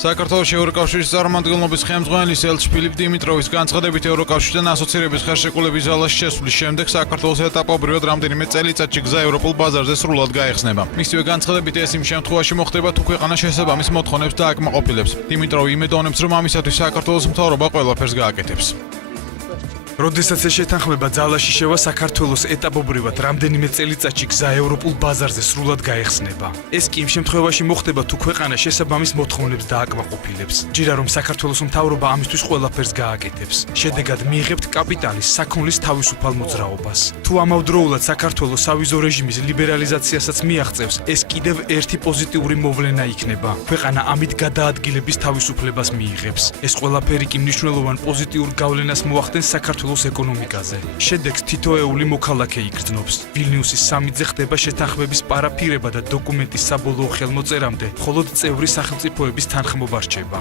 საქართველოს ევროკავშირის წარმომადგენლობის ხელმძღვანელის ელჩ ფილიპ დიმიტროვის განცხადებით ევროკავშირთან ასოცირების ხელშეკრულების ძალაში შესვლის შემდეგ საქართველოს ეტაპობრივად რამდენიმე წელიწადში გზა ევროპულ ბაზარზე სრულად გაიხსნება. მისივე განცხადებით ეს იმ შემთხვევაში მოხდება თუ ქვეყანა შესაბამის მოთხოვნებს დააკმაყოფილებს. დიმიტროვი იმედოვნებს, რომ ამისათვის საქართველოს მთავრობა ყველაფერს გააკეთებს. როდესაც ეს შეთანხმება ძალაში შევა, საქართველოს ეტაპობრივად რამდენიმე წელიწადში გზა ევროპულ ბაზარზე სრულად გაიხსნება. ეს კი იმ შემთხვევაში მოხდება თუ ქვეყანა შესაბამის მოთხოვნებს დააკმაყოფილებს. ჯერა რომ საქართველოს მთავრობა ამისთვის ყველაფერს გააკეთებს. შედეგად მიიღებთ კაპიტალის, საქონლის თავისუფალ მოძრაობას. თუ ამავდროულად საქართველოს სავიზო რეჟიმის ლიბერალიზაციასაც მიაღწევს, ეს კიდევ ერთი პოზიტიური მოვლენა იქნება. ქვეყანა ამით გადაადგილების თავისუფლებას მიიღებს. ეს ყველაფერი კი მნიშვნელოვან პოზიტიურ გავლენას მოახდენს საქართველოს ეკონომიკაზე. შედეგს თითოეული მოქალაქე იგრძნობს. ვილნიუსის სამიტზე ხდება შეთანხმების პარაფირება და დოკუმენტის საბოლოო ხელმოწერამდე მხოლოდ წევრი სახელმწიფოების თანხმობა რჩება.